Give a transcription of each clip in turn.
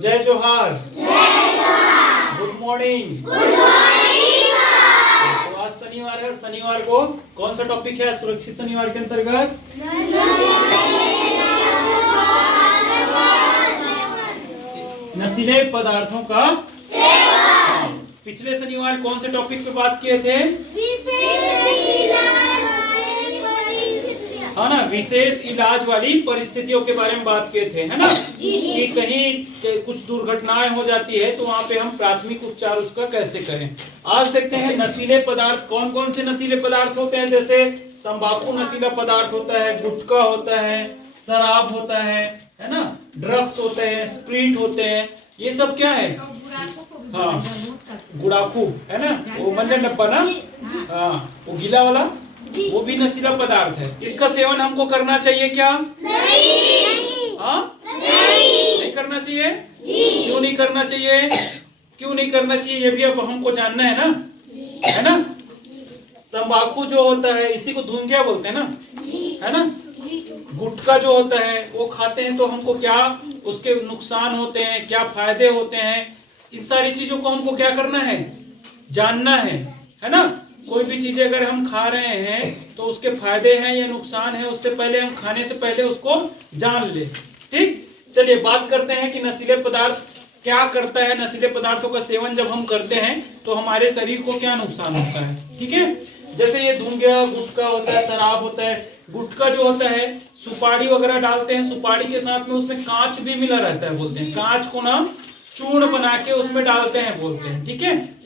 जय जोहार। Good morning. तो आज शनिवार है और शनिवार को कौन सा टॉपिक है सुरक्षित शनिवार के अंतर्गत? नशीले पदार्थों का सेवन। पिछले शनिवार कौन से टॉपिक पे बात किए थे? हाँ ना, विशेष इलाज वाली परिस्थितियों के बारे में बात किए थे, है ना, कि कहीं कुछ दुर्घटनाएं हो जाती है तो वहाँ पे हम प्राथमिक उपचार उसका कैसे करें। आज देखते हैं नशीले पदार्थ कौन कौन से नशीले पदार्थ होते हैं। जैसे तंबाकू नशीला पदार्थ होता है, गुटखा होता है, शराब होता है ना, ड्रग्स होते हैं, स्प्रिट होते हैं, ये सब क्या है? हाँ, गुड़ाखू है ना, वो मंजन डब्बा ना, हाँ, वो गीला वाला, वो भी नशीला पदार्थ है। इसका सेवन हमको करना चाहिए क्या? नहीं। हाँ, नहीं करना चाहिए। क्यों नहीं करना चाहिए? क्यों नहीं करना चाहिए ये भी अब हमको जानना है ना, है ना। तंबाकू जो होता है इसी को धुंगिया बोलते हैं ना, है ना। गुटखा जो होता है वो खाते हैं तो हमको क्या उसके नुकसान होते हैं, क्या फायदे होते हैं, इस सारी चीजों को हमको क्या करना है, जानना है ना। कोई भी चीजें अगर हम खा रहे हैं तो उसके फायदे हैं या नुकसान है, उससे पहले हम खाने से पहले उसको जान ले। ठीक, चलिए बात करते हैं कि नशीले पदार्थ क्या करता है। नशीले पदार्थों का सेवन जब हम करते हैं तो हमारे शरीर को क्या नुकसान होता है। ठीक है, जैसे ये धुंगिया गुटखा होता है, शराब होता है। गुटखा जो होता है सुपारी वगैरह डालते हैं, सुपारी के साथ में उसमें कांच भी मिला रहता है, बोलते हैं कांच को ना चूर्ण बना के उसमें डालते हैं, बोलते हैं। ठीक है,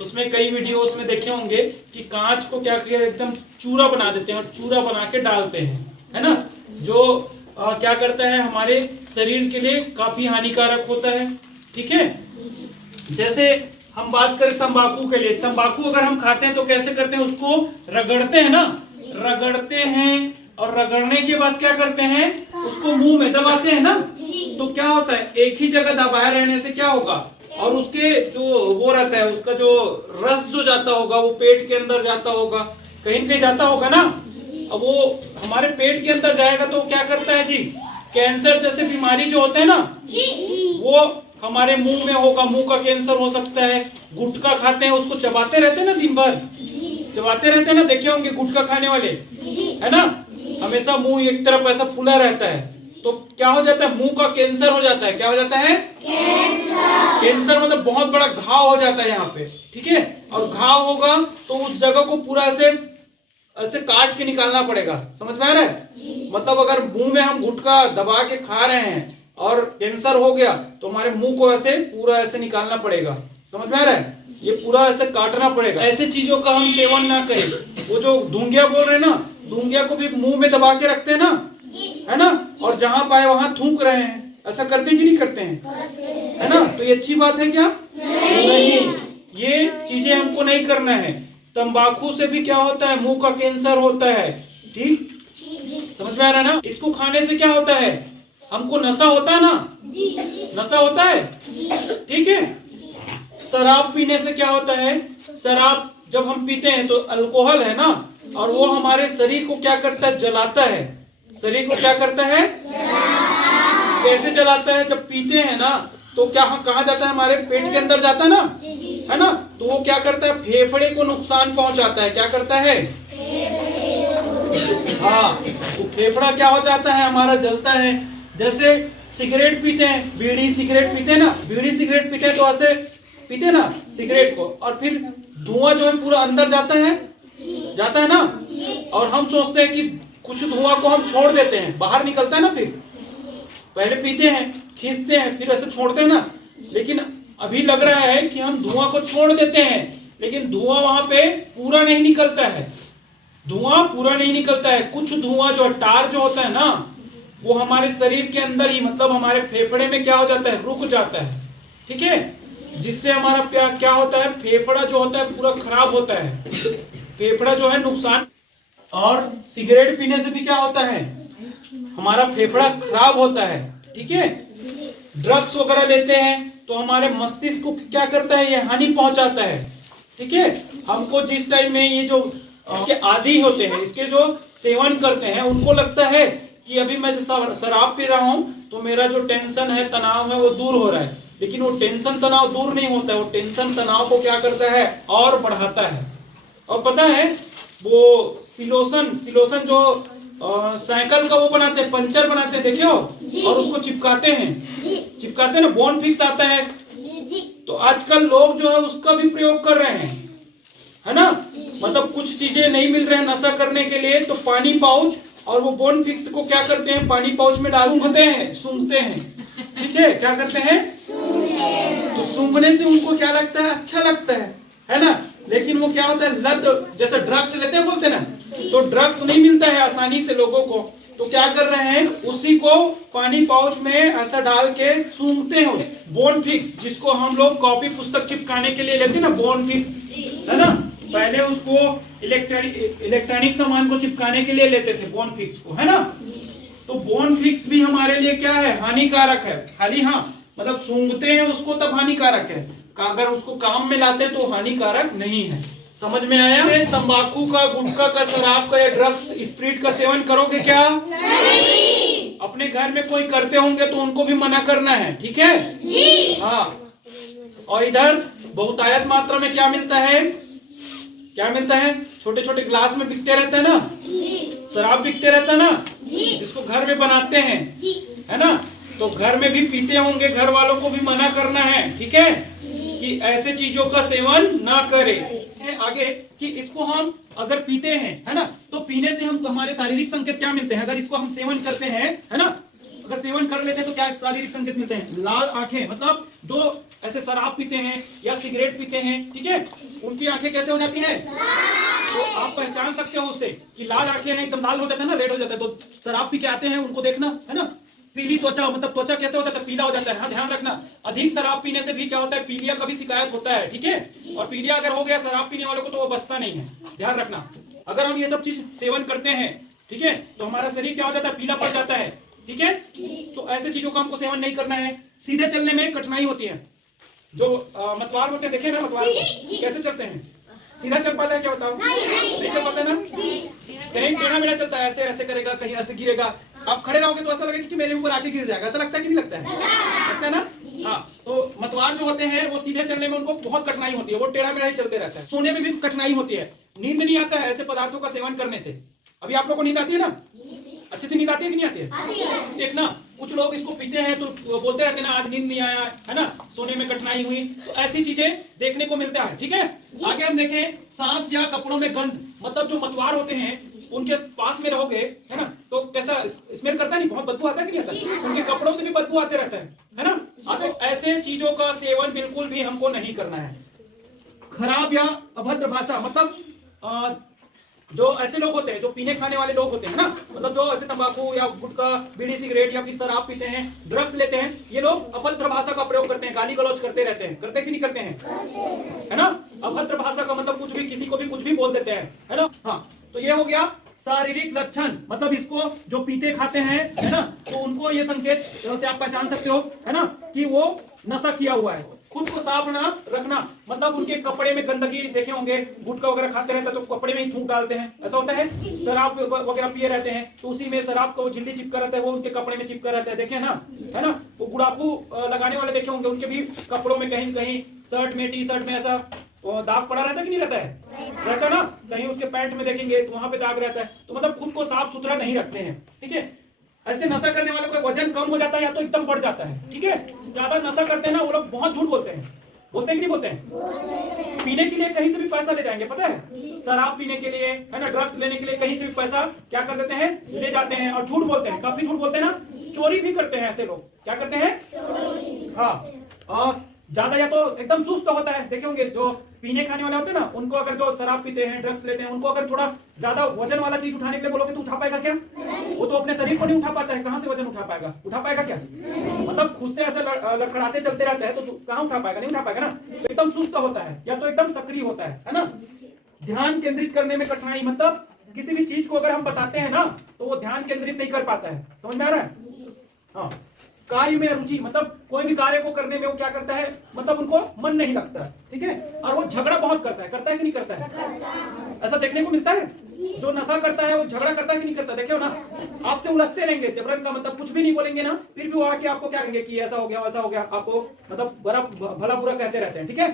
उसमें कई वीडियोस में देखे होंगे कि कांच को क्या किया, एकदम चूरा बना देते हैं और चूरा बना के डालते हैं, है ना, जो क्या करता है हमारे शरीर के लिए काफी हानिकारक होता है। ठीक है, जैसे हम बात करें तंबाकू के लिए, तंबाकू अगर हम खाते हैं तो कैसे करते हैं, उसको रगड़ते हैं ना, रगड़ते हैं और रगड़ने के बाद क्या करते हैं, उसको मुंह में दबाते हैं ना, तो क्या होता है एक ही जगह दबाए रहने से क्या होगा, और उसके जो वो रहता है उसका जो रस जो जाता होगा वो पेट के अंदर जाता होगा, कहीं कहीं जाता होगा ना। अब वो हमारे पेट के अंदर जाएगा तो क्या करता है जी, कैंसर जैसे बीमारी जो होते हैं ना वो हमारे मुंह में होगा, मुंह का कैंसर हो सकता है। गुटखा खाते हैं उसको चबाते रहते हैं ना, दिन भर चबाते रहते हैं ना, देखे होंगे गुटखा खाने वाले, है ना, हमेशा मुंह एक तरफ ऐसा फूला रहता है, तो क्या हो जाता है, मुंह का कैंसर हो जाता है। क्या हो जाता है? कैंसर मतलब बहुत बड़ा घाव हो जाता है यहाँ पे। ठीक है, और घाव होगा तो उस जगह को पूरा ऐसे ऐसे काट के निकालना पड़ेगा। समझ में आ रहा है? मतलब अगर मुंह में हम गुटखा दबा के खा रहे हैं और कैंसर हो गया तो हमारे मुंह को ऐसे पूरा ऐसे निकालना पड़ेगा। समझ में आ रहा है? ये पूरा ऐसे काटना पड़ेगा। ऐसे चीजों का हम सेवन ना करें। वो जो धुंगिया बोल रहे हैं ना, धुंगिया को भी मुंह में दबा के रखते हैं ना, है ना, और जहां पाए वहां थूक रहे हैं, ऐसा करते कि नहीं करते हैं, है ना। तो ये अच्छी बात है क्या? नहीं, ये चीजें हमको नहीं करना है। तंबाकू से भी क्या होता है, मुंह का कैंसर होता है। ठीक, समझ में आ रहा है ना। इसको खाने से क्या होता है, हमको नशा होता है ना, नशा होता है। ठीक है, शराब पीने से क्या होता है, शराब जब हम पीते हैं तो अल्कोहल है ना, और वो हमारे शरीर को क्या करता है, जलाता है। शरीर को क्या करता है, कैसे जलाता है, जब पीते हैं ना तो क्या कहाँ जाता है, हमारे पेट के अंदर जाता है ना, है ना, तो वो क्या करता है, फेफड़े को नुकसान पहुंचाता है। क्या करता है? हाँ, तो फेफड़ा क्या हो जाता है, हमारा जलता है। जैसे सिगरेट पीते हैं, बीड़ी सिगरेट पीते हैं ना, बीड़ी सिगरेट पीते हैं तो ऐसे पीते हैं ना सिगरेट को, और फिर धुआं जो है पूरा अंदर जाता है ना, और हम सोचते हैं कि कुछ धुआं को हम छोड़ देते हैं, बाहर निकलता है ना, फिर पहले पीते हैं, खींचते हैं, फिर ऐसे छोड़ते हैं ना, लेकिन अभी लग रहा है कि हम धुआं को छोड़ देते हैं, लेकिन धुआं वहां पे पूरा नहीं निकलता है, धुआं पूरा नहीं निकलता है। कुछ धुआं जो टार जो होता है ना, वो हमारे शरीर के अंदर ही, मतलब हमारे फेफड़े में क्या हो जाता है, रुक जाता है। ठीक है, जिससे हमारा क्या होता है, फेफड़ा जो होता है पूरा खराब होता है, फेफड़ा जो है नुकसान। और सिगरेट पीने से भी क्या होता है, हमारा फेफड़ा खराब होता है। ठीक है, ड्रग्स वगैरह लेते हैं तो हमारे मस्तिष्क को क्या करता है, ये हानि पहुंचाता है। ठीक है, हमको जिस टाइम में ये जो के आदी होते हैं, इसके जो सेवन करते हैं, उनको लगता है कि अभी मैं शराब पी रहा हूँ तो मेरा जो टेंशन है, तनाव है, वो दूर हो रहा है। लेकिन वो टेंशन तनाव दूर नहीं होता है, वो टेंशन तनाव को क्या करता है और बढ़ाता है। और पता है वो सिलोसन जो साइकिल का वो बनाते हैं, पंचर बनाते हैं, देखियो, और उसको चिपकाते हैं ना, बॉन्ड फिक्स आता है। तो आजकल लोग जो है उसका भी प्रयोग कर रहे हैं, है ना। मतलब कुछ चीजें नहीं मिल रहे हैं नशा करने के लिए, तो पानी पाउच और वो बॉन्ड फिक्स को क्या करते हैं, पानी पाउच में सूंघते हैं, ठीक है, क्या करते हैं, तो सूंघने से उनको क्या लगता है, अच्छा लगता है ना। लेकिन वो क्या होता है, लत, जैसे ड्रग्स लेते हैं बोलते हैं ना, तो ड्रग्स नहीं मिलता है आसानी से लोगों को, तो क्या कर रहे हैं, उसी को पानी पाउच में ऐसा डाल के सूंघते हैं, बॉन्ड फिक्स, जिसको हम लोग कॉपी पुस्तक चिपकाने के लिए लेते हैं ना, बॉन्ड फिक्स, है ना। पहले उसको इलेक्ट्रॉनिक सामान को चिपकाने के लिए लेते थे बॉन्ड फिक्स को, है ना। तो बॉन्ड फिक्स भी हमारे लिए क्या है, हानिकारक है। खाली हाँ मतलब सूंघते हैं उसको तब हानिकारक है, अगर उसको काम में लाते हैं तो हानिकारक नहीं है। समझ में आया? तंबाकू का, गुटखा का, शराब का या ड्रग्स, स्प्रिट का सेवन करोगे क्या? नहीं। अपने घर में कोई करते होंगे तो उनको भी मना करना है, ठीक है जी। हाँ, और इधर बहुतायत मात्रा में क्या मिलता है, छोटे छोटे ग्लास में बिकते रहते हैं ना, शराब बिकते रहता है ना, जिसको घर में बनाते हैं, है ना। तो घर में भी पीते होंगे, घर वालों को भी मना करना है, ठीक है, कि ऐसे चीजों का सेवन ना करें। आगे कि इसको हम अगर पीते हैं, है ना, तो पीने से हम हमारे शारीरिक संकेत क्या मिलते हैं, अगर इसको हम सेवन करते हैं, है ना, अगर सेवन कर लेते हैं तो क्या शारीरिक संकेत मिलते हैं, लाल आंखें, मतलब जो ऐसे शराब पीते हैं या सिगरेट पीते हैं, ठीक है, उनकी आंखें कैसे हो जाती हैं, तो आप पहचान सकते हो उससे कि लाल आंखें हैं, एकदम लाल हो जाता है ना, रेड हो जाता है। तो शराब पी के आते हैं, उनको देखना, है ना, पीली त्वचा, मतलब त्वचा कैसे हो जाता है, पीला हो जाता है। हाँ, ध्यान रखना, अधिक शराब पीने से भी क्या होता है, पीलिया का भी शिकायत होता है, ठीक है। और पीलिया अगर हो गया शराब पीने वालों को तो वो बचता नहीं है, ध्यान रखना। अगर हम ये सब चीज सेवन करते हैं, ठीक है, तो हमारा शरीर क्या हो जाता है, पीला पड़ जाता है, ठीक है। तो ऐसे चीजों का हमको सेवन नहीं करना है। सीधे चलने में कठिनाई होती है, जो मतवार होते हैं, देखे ना मतवार कैसे चलते हैं, सीधा चल पाता है क्या, बताओ, नहीं चल पाता ना, कहीं टेढ़ा मेढ़ा चलता है, ऐसे ऐसे करेगा, कहीं ऐसे गिरेगा। आप खड़े रहोगे तो ऐसा लगेगा कि मेरे ऊपर आके गिर जाएगा, ऐसा लगता है कि नहीं लगता है, लगता है ना। हाँ, तो मतवार जो होते हैं वो सीधे चलने में उनको बहुत कठिनाई होती है, वो टेढ़ा मेढ़ा ही चलते रहता है। सोने में भी कठिनाई होती है, नींद नहीं आता है ऐसे पदार्थों का सेवन करने से। अभी आप लोग को नींद आती है ना, अच्छे से नींद आती है कि नहीं आती है? देखना, कुछ लोग इसको पीते हैं तो बोलते रहते हैं ना, आज नींद नहीं आया, है ना, सोने में कठिनाई हुई, तो ऐसी चीजें देखने को मिलता है, ठीक है। आगे हम देखें, सांस या कपड़ों में गंध, मतलब जो मतवार होते हैं उनके पास में रहोगे, है ना, तो कैसा स्मेल करता नहीं, बहुत बदबू आता है कि नहीं आता, उनके कपड़ों से भी बदबू आते रहता है ना। तो ऐसे चीजों का सेवन बिल्कुल भी हमको नहीं करना है। खराब या अभद्र भाषा, मतलब जो ऐसे लोग होते हैं, जो पीने खाने वाले लोग होते हैं ना, मतलब जो ऐसे तंबाकू या गुटखा, बीड़ी, सिगरेट या फिर शराब पीते हैं, ड्रग्स लेते हैं, ये लोग अभद्र भाषा का प्रयोग करते हैं, गाली गलौज करते रहते हैं, करते कि नहीं करते हैं, है ना। अभद्र भाषा का मतलब कुछ भी, किसी को भी कुछ भी बोल देते हैं, है ना। हाँ, तो ये हो गया शारीरिक लक्षण, मतलब इसको जो पीते खाते हैं, है ना, तो उनको ये संकेत से आप पहचान सकते हो, है ना, कि वो नशा किया हुआ है। खुद को साफ ना रखना, मतलब उनके कपड़े में गंदगी देखे होंगे, गुटखा वगैरह खाते रहते हैं तो कपड़े में ही थूक डालते हैं, ऐसा होता है। शराब वगैरह पिए रहते हैं तो उसी में शराब का वो झिल्ली चिपका रहता है, वो उनके कपड़े में चिपका रहता है, देखे ना, है ना। वो गुड़ापू लगाने वाले देखे होंगे, उनके भी कपड़ों में कहीं कहीं, शर्ट में, टी शर्ट में ऐसा दाग पड़ा रहता है कि नहीं रहता है, रहता ना, कहीं उसके पैंट में देखेंगे तो वहां पे दाग रहता है। तो मतलब खुद को साफ सुथरा नहीं रखते हैं, ठीक है। ऐसे नशा करने वालों का वजन कम हो जाता है या तो एकदम बढ़ जाता है, ठीक है। ज्यादा नशा करते हैं ना वो लोग, बहुत झूठ बोलते हैं, बोलते हैं कि नहीं बोलते हैं। पीने के लिए कहीं से भी पैसा ले जाएंगे, पता है, शराब पीने के लिए, है ना, ड्रग्स लेने के लिए कहीं से भी पैसा क्या कर देते हैं, ले जाते हैं, और झूठ बोलते हैं, काफी झूठ बोलते हैं ना, चोरी भी करते हैं ऐसे लोग, क्या करते हैं, हाँ, ज्यादा या तो एकदम सुस्त होता है, देखे होंगे जो पीने खाने वाले होते हैं ना, उनको अगर जो शराब पीते हैं, ड्रग्स लेते हैं, उनको अगर थोड़ा ज्यादा वजन वाला चीज उठाने के लिए बोलोगे तो उठा पाएगा क्या, वो तो अपने शरीर को नहीं उठा पाता है, कहां से वजन उठा पाएगा क्या, मतलब खुद से ऐसे लड़खड़ाते चलते रहता है तो कहां उठा पाएगा, नहीं उठा पाएगा ना। तो एकदम सुस्त होता है या तो एकदम सक्रिय होता है ना। ध्यान केंद्रित करने में कठिनाई, मतलब किसी भी चीज को अगर हम बताते हैं ना तो वो ध्यान केंद्रित नहीं कर पाता है, समझ में आ रहा है। हाँ, कार्य में रुचि, मतलब कोई भी कार्य को करने में वो क्या करता है, मतलब उनको मन नहीं लगता, ठीक है। और वो झगड़ा बहुत करता है कि नहीं करता है, ऐसा देखने को मिलता है। जो नशा करता है वो झगड़ा करता है कि नहीं करता? देखो ना, आपसे उलझते रहेंगे, जबरन का मतलब कुछ भी नहीं बोलेंगे ना, फिर भी वो आके आपको क्या करेंगे कि ऐसा हो गया वैसा हो गया, आपको मतलब बड़ा भला बुरा कहते रहते हैं। ठीक है,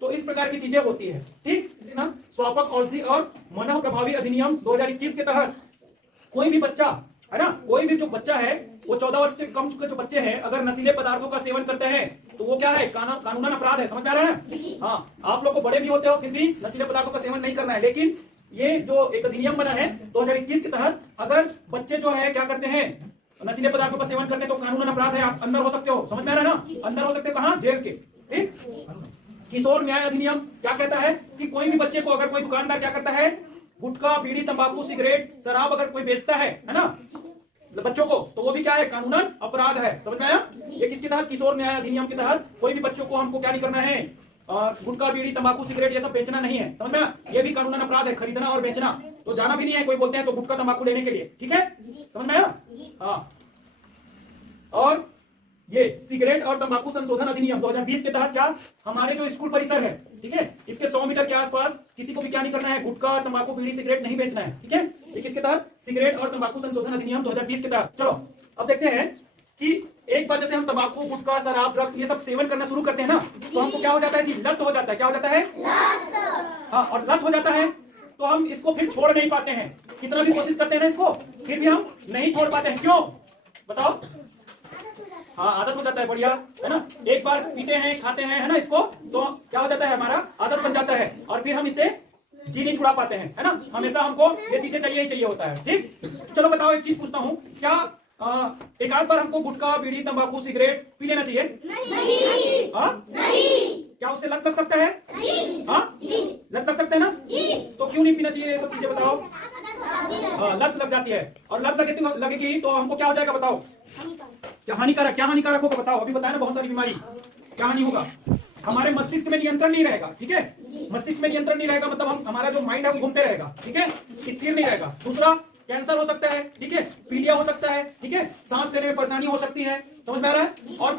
तो इस प्रकार की चीजें होती है। ठीक है ना। स्वापक औषधि और मन प्रभावी अधिनियम 2021 के तहत कोई भी बच्चा है ना, कोई भी जो बच्चा है वो 14 वर्ष से कम के जो बच्चे हैं, अगर नशीले पदार्थों का सेवन करते हैं तो वो क्या है, कानूनन अपराध है। समझ में आ रहा है? हाँ, आप लोग को बड़े भी होते हो फिर भी नशीले पदार्थों का सेवन नहीं करना है, लेकिन ये जो एक अधिनियम बना है 2021 के तहत, अगर बच्चे जो है क्या करते हैं, नशीले पदार्थों का सेवन करते हैं तो कानूनन अपराध है, आप अंदर हो सकते हो। समझ में आ रहा है ना? अंदर हो सकते हो कहाँ? जेल के। ठीक। किशोर न्याय अधिनियम क्या कहता है कि कोई भी बच्चे को अगर कोई दुकानदार क्या करता है, गुटखा, बीड़ी, तंबाकू, सिगरेट, शराब अगर कोई बेचता है ना बच्चों को, तो वो भी क्या है, कानूनन अपराध है। समझ में आया? ये किसके तहत? किशोर न्याय अधिनियम के तहत कोई भी बच्चों को हमको क्या नहीं करना है, गुटखा, बीड़ी, तंबाकू, सिगरेट ये सब बेचना नहीं है। समझ में आया? ये भी कानूनन अपराध है, खरीदना और बेचना। तो जाना भी नहीं है, कोई बोलते हैं तो गुटखा तंबाकू लेने के लिए। ठीक है, समझ में आया? हाँ। और ये सिगरेट और तंबाकू संशोधन अधिनियम 2020 के तहत क्या, हमारे जो स्कूल परिसर है, ठीक है, इसके 100 मीटर के आसपास किसी को भी क्या नहीं करना है, गुटखा, तंबाकू, बीड़ी, सिगरेट नहीं बेचना है। ठीक है, ये किसके तहत? सिगरेट और तंबाकू संशोधन अधिनियम 2020 के तहत। चलो अब देखते हैं कि एक बार जैसे हम तंबाकू, गुटखा, शराब, ड्रग्स ये सब सेवन करना शुरू करते हैं ना, तो हमको क्या हो जाता है जी, लत हो जाता है। क्या हो जाता है? हाँ, और लत हो जाता है तो हम इसको फिर छोड़ नहीं पाते हैं, कितना भी कोशिश करते हैं ना इसको, फिर भी हम नहीं छोड़ पाते हैं। क्यों बताओ? हाँ, आदत हो जाता है, बढ़िया है ना। एक बार पीते हैं, खाते हैं, है ना, इसको तो क्या हो जाता है, हमारा आदत बन जाता है, और फिर हम इसे जी नहीं छुड़ा पाते हैं, है ना। हमेशा हमको ये चीजें चाहिए ही चाहिए होता है। ठीक, चलो बताओ, एक चीज पूछता हूँ, क्या एक आध बार हमको गुटखा, बीड़ी, तंबाकू, सिगरेट पी लेना चाहिए? नहीं। हाँ? नहीं। क्या उससे लत लग सकता है? हाँ, लत लग सकता है ना। तो क्यों नहीं पीना चाहिए ये सब चीजें बताओ? हाँ, लत लग जाती है, और लत लगेगी तो हमको क्या हो जाएगा बताओ? क्या हानिकारक? क्या हानिकारक होगा बताओ? अभी बताया ना, बहुत सारी बीमारी। क्या हानि होगा? हमारे मस्तिष्क में नियंत्रण नहीं रहेगा। ठीक है, मस्तिष्क में नियंत्रण नहीं रहेगा मतलब हमारा जो माइंड है वो घूमते रहेगा। ठीक है, स्थिर नहीं रहेगा। दूसरा, कैंसर हो सकता है। ठीक है, पीलिया हो सकता है। ठीक है, सांस लेने में परेशानी हो सकती है। समझ में आ रहा है? और